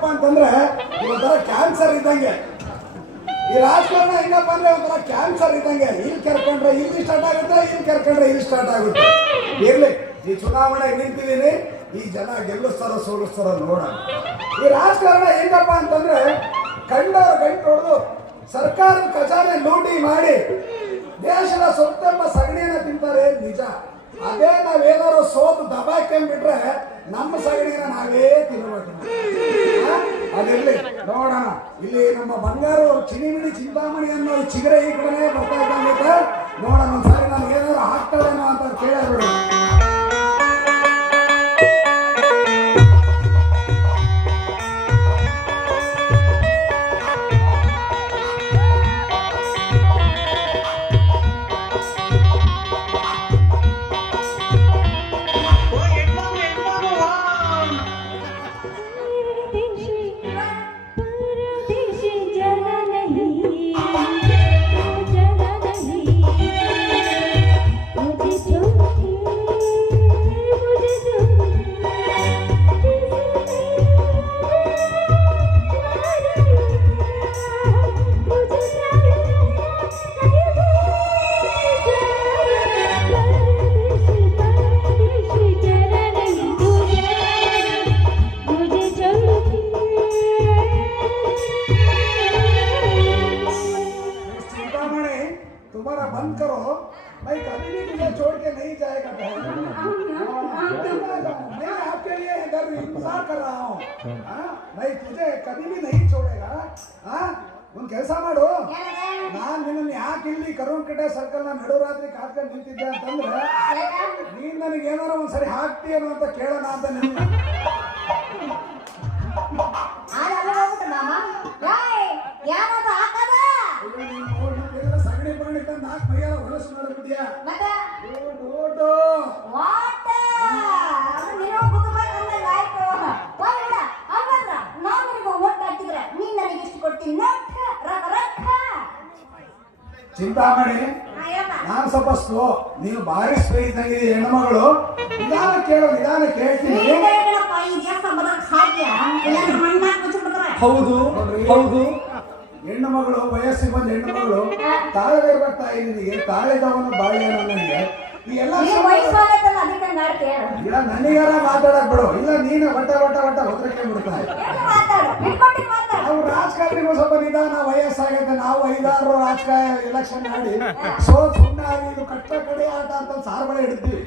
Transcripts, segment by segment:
ಹೆಂಗಪ್ಪ ಅಂತಂದ್ರೆ ಒಂಥರ ಕ್ಯಾನ್ಸರ್ ಇದ್ದಂಗೆ. ಈ ರಾಜಕಾರಣ ಹೆಂಗಪ್ಪ ಅಂದ್ರೆ ಒಂಥರ ಕ್ಯಾನ್ಸರ್ ಇದ್ದಂಗೆ. ಇಲ್ಲಿ ಕೆರ್ಕೊಂಡ್ರೆ ಇಲ್ಲಿ ಸ್ಟಾರ್ಟ್ ಆಗುತ್ತೆ, ಇಲ್ಲಿ ಕೆರ್ಕೊಂಡ್ರೆ ಇಲ್ಲಿ ಸ್ಟಾರ್ಟ್ ಆಗುತ್ತೆ. ಇರ್ಲಿ, ಈ ಚುನಾವಣೆ ನಿಂತಿದ್ದೀನಿ, ಈ ಜನ ಗೆಲ್ಲಿಸ್ತಾರ ಸೋಲಿಸ್ತಾರ ನೋಡ. ಈ ರಾಜಕಾರಣ ಹೆಂಗಪ್ಪ ಅಂತಂದ್ರೆ ಕಂಡವ್ರ ಗಂಟು ಹೊಡೆದು ಸರ್ಕಾರದ ಖಜಾನೆ ಲೂಟಿ ಮಾಡಿ ದೇಶದ ಸೊತ್ತೆಂಬ ಸಗಣಿಯನ್ನ ತಿಂತಾರೆ ನಿಜ. ಅದೇ ನಾವೇನಾದ್ರು ಸೋತು ದಬಾಕೊಂಡ್ಬಿಟ್ರೆ ನಮ್ಮ ಸಗಣಿನ ನಾವೇ ತಿನ್ಬೇಕು. ಅದಿರ್ಲಿ ನೋಡೋಣ. ಇಲ್ಲಿ ನಮ್ಮ ಬಂಗಾರು ಚಿನಿಮಿಡಿ ಚಿಂತಾಮಣಿ ಅನ್ನೋ ಚಿಗರೆ ಈ ಕಡೆ ಬರ್ತಾ ಇದ್ದಂಗೆ ನೋಡೋಣ. ಒಂದ್ಸಾರಿ ನಮ್ಗೆ ಏನಾದ್ರು ಹಾಕ್ತಾರೇನೋ ಅಂತ ಕೇಳಬೇಡ. तुम्हारा बंद करो भाई, कभी भी तुझे छोड़ के नहीं जाएगा बहन। मैं आपके लिए इधर इंतजार कर रहा हूँ। भाई तुझे कभी भी नहीं छोड़ेगा। ಒಂದು ಕೆಲಸ ಮಾಡು, ನಾನು ನಿನ್ನನ್ನು ಯಾಕೆ ಇಲ್ಲಿ ಕರುಣಕಟ್ಟೆ ಸರ್ಕಲ್ ನ ನಡುರಾತ್ರಿ ಕಾತ್ಕೊಂಡು ನಿಂತಿದ್ದೆ ಅಂತಂದ್ರೆ ನೀನ್ ನನಗೆ ಏನಾರ ಒಂದ್ಸರಿ ಹಾಕ್ತೀಯೇನೋ ಅಂತ ಕೇಳೋಣ ಅಂತ ನಿನ್ನ ಸಗಣಿ ಪಗಣಿ ತಂದು ನಾಲ್ಕು ಮೈಯಾರ ಹೊಲಸು ಮಾಡಿಬಿಟ್ಟಿಯಾ. ಚಿಂತಾಮಣಿ, ನಾನು ಸ್ವಲ್ಪ ಸ್ಲೋ, ನೀನು ಭಾರಿ ಸ್ಲೋ ಇದ್ದಂಗೆ ಹೆಣ್ಮಗಳು. ನಿಧಾನ ಕೇಳು, ನಿಧಾನ ಕೇಳ್ತೀನಿ. ಹೌದು ಹೌದು, ಹೆಣ್ಣು ಮಗಳು, ವಯಸ್ಸಿಗೆ ಬಂದ ಹೆಣ್ಣು ಮಗಳು ತಾಳೆ ಬರ್ತಾ ನಿನಗೆ, ತಾಳೆದವನು ಬಾಳೆ ನನಗೆ. ಈ ಎಲ್ಲ ಇಲ್ಲ ನನಗಾರ ಮಾತಾಡಕ್ ಬಿಡು. ಇಲ್ಲ ನೀನು ಒಟ್ಟ ಒಟ್ಟ ಒಟ್ಟ ಹೊತ್ರಕ್ಕೆ ಬಿಡ್ತಾರೆ. ನಾವು ರಾಜಕಾರಣಿಗಳು ಸ್ವಲ್ಪ ನಿಧಾನ, ವಯಸ್ಸಾಗೈತೆ. ನಾವು 5-6 ರಾಜಕಾರಣ ಎಲೆಕ್ಷನ್ ಮಾಡಿ ಸುಮ್ಮನೆ ಇದು ಕಟ್ಟ ಕಡೆ ಆಟ ಅಂತ ಸಾರ್ಬಳ ಹಿಡಿದ್ವಿ.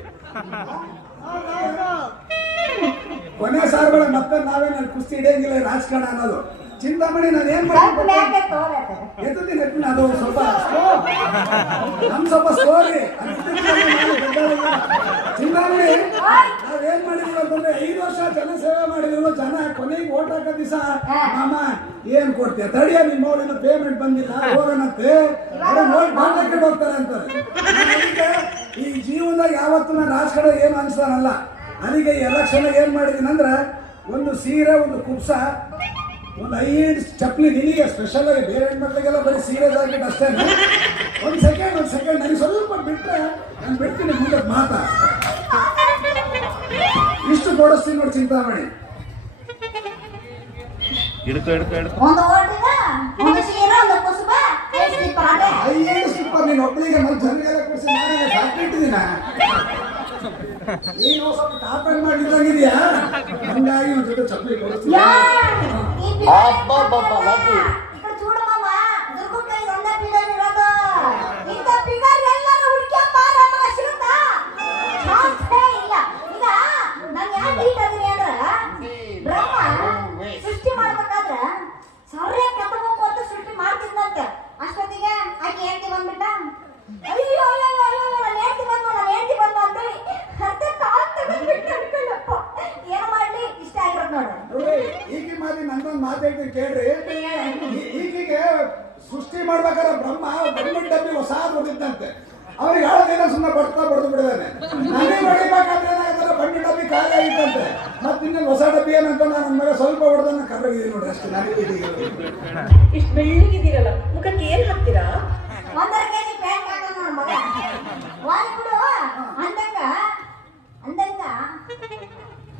ಕೊನೆ ಸಾರ್ಬಳ ಮತ್ತೆ ನಾವೇ ಕುಸ್ತಿ ಹಿಡಿಯಂಗಿಲ್ಲ ರಾಜಕಾರಣ ಅನ್ನೋದು. ಚಿಂತಾಮಣಿ ನಾನು ಏನ್ ಮಾಡ್ತೀನಿ ಅದು ಸ್ವಲ್ಪ ನಮ್ ಸ್ವಲ್ಪ ಸ್ಟೋರಿ. ಚಿಂತಾಮಣಿ ನಾವೇನ್ ಮಾಡಿದೀವಿ ಅಂತಂದ್ರೆ 5 ವರ್ಷ ಜನಸೇವೆ ಮಾಡಿದ್ರು. ಜನ ಕೊನೆಗೆ ಓಟ್ ಹಾಕೋ ದಿವಸ ಮಾಮ ಏನ್ ಕೊಡ್ತೀಯ ತಡಿಯ, ನಿಮ್ಮ ಅವ್ರಿನ ಪೇಮೆಂಟ್ ಬಂದಿಲ್ಲ ಹೋಗೋಣಂತೆ ನೋಟ್ ಮಾಡ್ಲಿಕ್ಕೆ ಹೋಗ್ತಾರೆ ಅಂತಾರೆ. ಈ ಜೀವನದಾಗ ಯಾವತ್ತೂ ನಾನು ರಾಜಕಾರಣ ಏನು ಅನ್ಸ್ತಾನಲ್ಲ. ನನಗೆ ಎಲೆಕ್ಷನ್ ಏನ್ ಮಾಡಿದೀನಿ ಅಂದ್ರೆ ಒಂದು ಸೀರೆ, ಒಂದು ಕುಪ್ಸ, ಒಂದು 5 ಚಪ್ಪಲಿ ನಿನಗೆ ಸ್ಪೆಷಲ್ ಆಗಿ. ಬೇರೆ ಹೆಣ್ಮಕ್ಳಿಗೆಲ್ಲ ಬರೀ ಸೀರಿಯಸ್ ಆಗಿಟ್ಟು ಅಷ್ಟೇ. ಒಂದು ಸೆಕೆಂಡ್ ನನಗೆ ಸ್ವಲ್ಪ ಬಿಟ್ಟರೆ ನಾನು ಬಿಡ್ತೀನಿ, ಮುಂದೆ ಮಾತಾ ಇಷ್ಟು ಕೊಡಿಸ್ತೀನಿ ನೋಡಿ. ಚಿಂತಾಮಣಿ ಐದು ಸ್ಲಿಪ್ಪರ್ ನೀನು ಒಬ್ಬಳಿಗೆ ನನ್ನ ಜನಗೆಲ್ಲ ಕೊಡಿಸಿ ನಾನು ಸಾಕಿಟ್ಟಿದ್ದೀನ. ನೀನು ಸ್ವಲ್ಪ ಟಾಪರ್ ಮಾಡಿದ್ದಾಗಿದೆಯಾ, ಹಂಗಾಗಿ ಒಂದು ಜೊತೆ ಚಪ್ಪಲಿ ಕೊಡಿಸ್ತೀನಿ. ಸೃಷ್ಟಿ ಮಾಡ್ಬೇಕಾದ್ರೆ ಸರಿಯಾಗಿ ಕತ್ತಬೇಕು ಅಂತ ಸೃಷ್ಟಿ ಮಾಡ್ತಿದ್ದಂತೆ. ಅಷ್ಟೊತ್ತಿಗೆ ಆಕೆ ಹೇಳ್ತಿ ಬಂದ್ಬಿಟ್ಟ, ಅಯ್ಯೋ ನನ್ನ ಹೇಳ್ತಿ ಬಂದು ಅಂತೇಳಿ ಅರ್ಧ ಕಾಲ್ ತಗೊಂಡ್ಬಿಟ್ಟು ಅನ್ಕೊಂಡಪ್ಪ. ಏನ್ ಮಾಡ್ಲಿ, ಇಷ್ಟ ಆಗಿರೋದು ನೋಡು. ಈಗಿ ಮಾತಿ ನಂದೊಂದು ಮಾತಾಡ್ತೀನಿ ಕೇಳ್ರಿ. ಈಗಿಗೆ ಸೃಷ್ಟಿ ಮಾಡ್ಬೇಕಾದ್ರೆ ಬ್ರಹ್ಮ ಬಣ್ಣಿನ ಡಬ್ಬಿ ಹೊಸ ಹೊಡಿದ್ದಂತೆ. ಅವ್ರಿಗೆ ಹೇಳೋದೇನ ಸುಮ್ಮನೆ ಬಡ್ದು ಬಿಡಿದಾನೆ. ನನಗೆ ಹೊಡಿಬೇಕಾದ್ರೆ ಏನಾಗ್ತಾರೆ, ಬಣ್ಣಿನ ಡಬ್ಬಿ ಖಾಲಿ ಆಗಿತ್ತಂತೆ. ಮತ್ತೆ ಇನ್ನೊಂದು ಹೊಸ ಡಬ್ಬಿ ಏನಂತ ನಾನು ನನ್ನ ಮೇಲೆ ಸ್ವಲ್ಪ ಹೊಡೆದನ್ನ ಕರ್ರಾಗಿದೆ ನೋಡ್ರಿ ಅಷ್ಟೇ. ನನಗೆ ಇಷ್ಟು ಬೆಳ್ಳಿಗಿದ್ದೀರಲ್ಲ, ಮುಖಕ್ಕೆ ಏನ್ ಹಾಕ್ತೀರಾ? 1.5 kg ಪ್ಯಾಂಟ್ ಹಾಕ ನೋಡು ಮಗ. ಬಿಡು ಅಂದಂಗ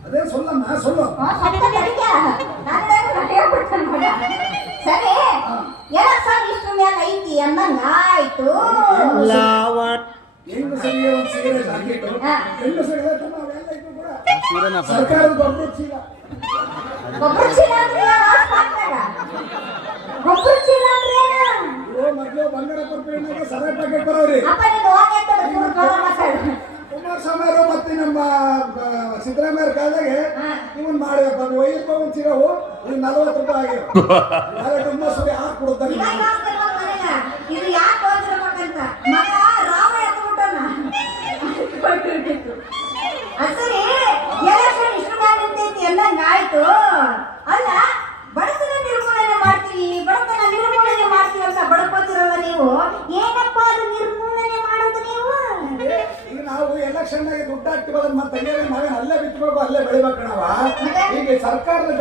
ಅದೇ ಸೊಲ್ಲಮ್ಮ ಸೊಲ್ಲು. ಎಂದಂಗಾಯ್ತು. ಹೆಂಗಸರಿಗೆ ಒಂದು ಸಿಗರೇಟ್ ಹಾಕಿಟ್ಟು ಹಾ. ಹೆಂಗಸರಿಗೆ ನಾವೆಲ್ಲ ಇದ್ದು ಕೂಡ ಸರ್ಕಾರದ ಗೊಬ್ಬರ ಚೀಲ ಗೊಬ್ಬರ ಚೀಲ ಅಂದ್ರೆ ಏನು? ಅಷ್ಟ್ ಹಾಕ್ತಾರ. ಗೊಬ್ಬರ ಚೀಲ ಅಂದ್ರೆ ಏನು? ಮೊದಲು ಬಂಗಾರಪ್ಪನ ಪೇಟೆಗೆ ಸಭೆ ಪ್ಯಾಕೆಟ್ ಬರೋರಿ ಅಪ್ಪ ನೀನು ಹೋಗಿ ಅಂತ ಚೂರು ಜೋರ ಮಾತಾಡು. ಕುಮಾರಸ್ವಾಮಿ ಅವರು ಮತ್ತೆ ನಮ್ಮ ಸಿದ್ದರಾಮಯ್ಯ ಕಾಲದಾಗೆ ಇವನ್ ಮಾಡಿದಪ್ಪ ₹5 ಒಂದು ಸಿಗವು ಈಗ ₹40 ಆಗಿವೆ. ಸುರಿ ಹಾಕಿ ಕೊಡುತ್ತಾರೆ. ಇವಾಗ ಹಾಕ್ತಾರೆ ನೋಡ್ ಮನೆಗ. ಇದು ಯಾಕೆ ತೋರಿಸ್ಬೇಕಂತ ಮಗ ರಾಮ ಎತ್ಬಿಟ್ಟನ. ಅಸರಿ ಎಲೆಕ್ಷನ್ ಇಷ್ಟು ಮಾಡಿ ನಿಂತೈತಿ ಎಂದಂಗಾಯ್ತು. ಅಲ್ಲ ಬಡತನ ನಿರ್ಮೂಲನೆ ಮಾಡ್ತೀವಿ, ಬಡತನ ನಿರ್ಮೂಲನೆ ಮಾಡ್ತೀವಿ ಅಂತ ಬಡಕೋತಿರಲ್ಲ ನೀವು. ಏನಪ್ಪ ಅದು ನಿರ್ಮೂಲನೆ ಮಾಡೋದು ನೀವು? ಈಗ ನಾವು ಎಲೆಕ್ಷನ್ ದುಡ್ಡು ಹಾಕ್ತಿವಲ್ಲ ಮತ್ತೆ ನಾವೇ ಅಲ್ಲೇ ಬಿತ್ತಬೇಕು ಅಲ್ಲೇ ಬೆಳಿಬೇಕು ನಾವ. ಈಗ ಸರ್ಕಾರದ